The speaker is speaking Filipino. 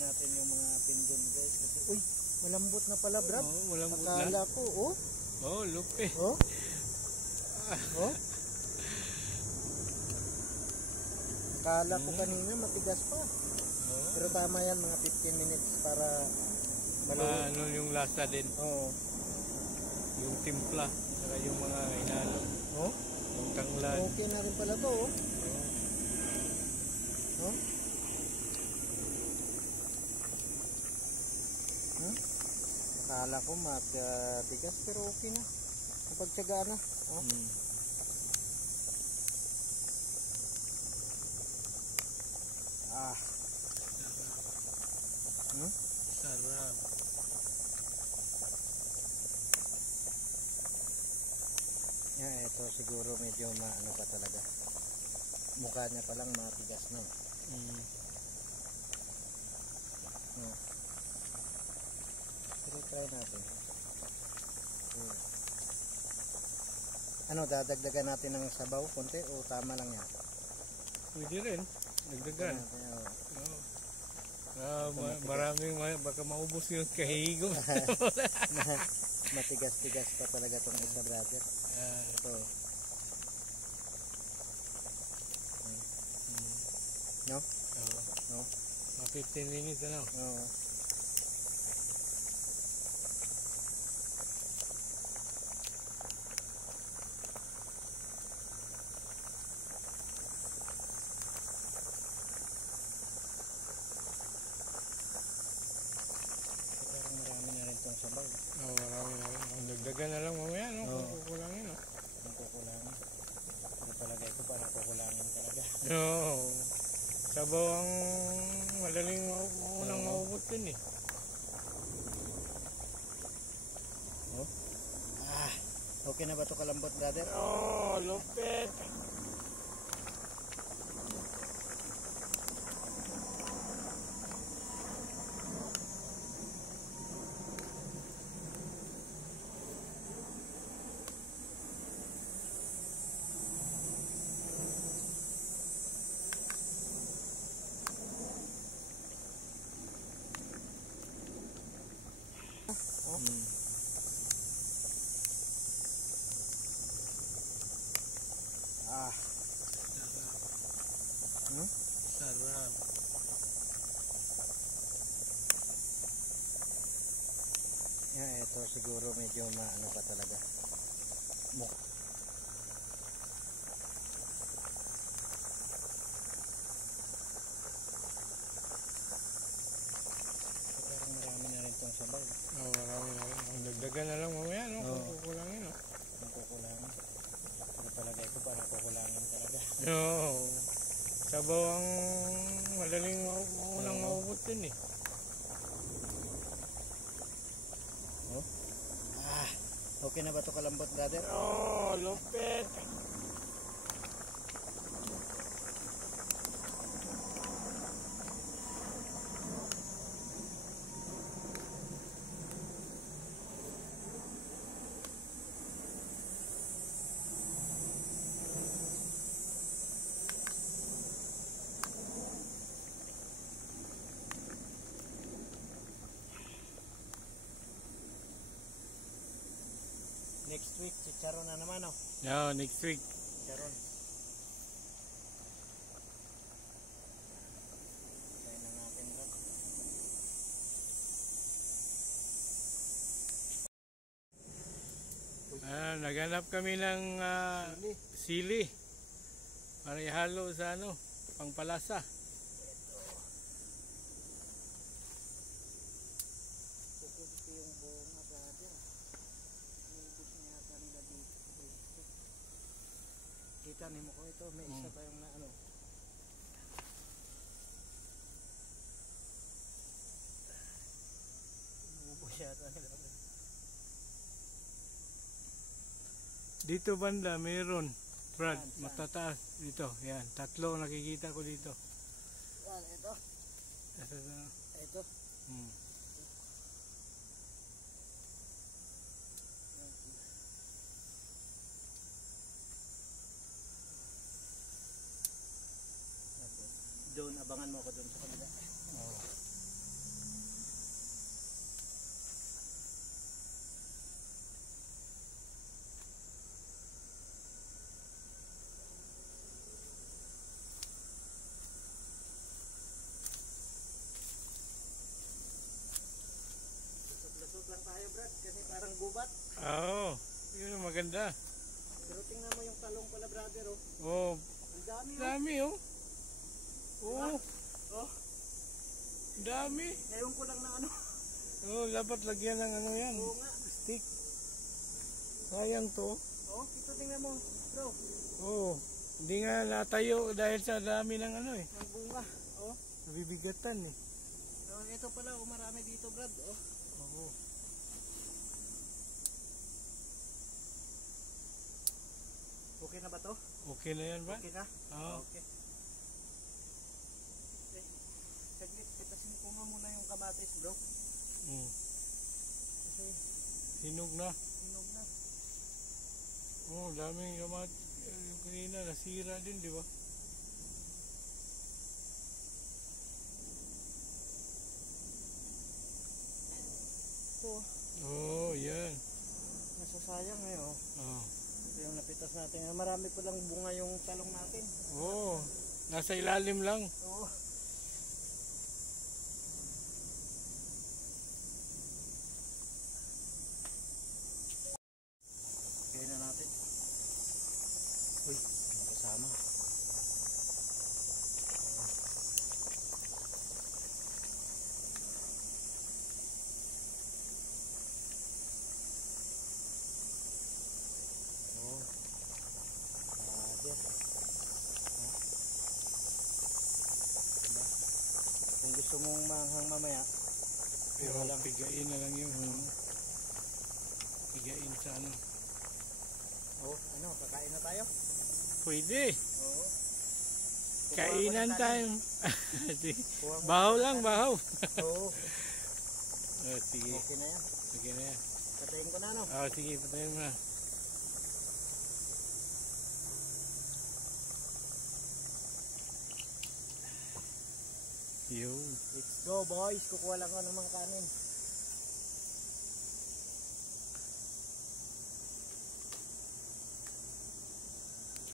natin yung mga pindon guys. Kasi, uy, malambot na pala Brad. Oo, malambot na. Akala ko, oh. Oh, lupi. Oh. Oh. Akala ko kanina matigas pa. Oh. Pero tama yan, mga 15 minutes para Ano yung lasa din. Oo. Yung timpla, saka yung mga inalo. Oh. Yung tanglad. Okay na rin pala to, oh. Oh. Akala ko matigas pero okay na. Napagtyagaan na. Oh. Ah. Sarap. Yeah, ito siguro medyo maano pa talaga. Mukha niya pa lang matigas na. Pero try natin. Ano, dadagdagan natin ng sabaw konti o tama lang yan? Pwede rin. Dagdagan. Maraming baka maubos yung kahigom. Matigas-tigas pa talaga itong isa brother. Ito. No? No? 15 minutes ano? Oo. Sabaw. Oh, marami na rin. Ang dagdagan na lang mamaya, no? Kung kukulangin, no? Kung kukulangin. Pero talaga ito parang kukulangin talaga. No. Sabaw ang madaling unang maubot din, eh. Oh. Ah, okay na ba ito kalambot, brother? Oh, lupit! Ah. Sarap. Yeah, ito siguro medyo maano pa talaga. Parang marami na rin itong sabaw. Oh, marami na rin. Ang dagdagan na lang mamaya, no? Kung kukulangin, no? Kung kukulangin. Pero talaga ito parang kukulangin talaga. No. Sabaw ang madaling unang maubot din, eh. Oh. Ah, okay na ba ito kalambot, brother? Oh, lupit! Next week, chicharon na naman, oh. No, next week. Chicharon. Try na natin, bro. Naghanap kami ng sili. Para ihalo sa ano, pangpalasa. Kukunti yung bunga, brother. Nubos na yata nila dito. Kita mo ko ito, may isa pa yung na ano. Nubos yata nila. Dito banda mayroon. Brad, matataas dito. Yan, tatlo nakikita ko dito. Yan, ito. Ito. Doon, abangan mo ako doon sa kanila. kasi parang gubat. Oo. Yun ang maganda. Pero tingnan mo yung talong pala, brother, oh. Oh, Ang dami, oh. dami oh. Oo, Oh, dami. ngayon ko lang na ano. Oh, dapat lagyan ng ano yan. Oo nga. Stick. Sayang to. Oh, ito tingnan mo, bro. Oh, hindi nga natayo dahil sa dami ng ano eh. Ang bunga. Oh. Nabibigatan eh. Oh, ito pala, oh, marami dito, Brad. Oh. Oo. Okay na ba to? Okay na yan ba? Okay na? Oo. Okay. Okay. Saglit, pitasin ko nga muna yung kamatis, bro. Kasi Hinog na. hinog na. Oh, daming yamat. Yung kanina nasira din, di ba? Ito, Oh, yan. nasasayang eh, oh. Oh. Ito yung napitas natin. Marami pa lang bunga yung talong natin. Oh, nasa ilalim lang. Oo. Kaya na natin. Uy, nakasama. Oh. Father. Diba? Kung gusto mong manghang mamaya, Pero wala lang. pigain na lang yun. Pigain sa ano. Oh, ano, kakain na tayo? Pwede. Oo. Kainan tayo. Kuha mo. Bahaw lang, bahaw. Oo. Oh, sige. Okay na yan. Sige na yan. Patayin ko na, no? Oh, sige, patayin mo na. Yun. Let's go, boys. Kukuha lang ako ng mga kanin.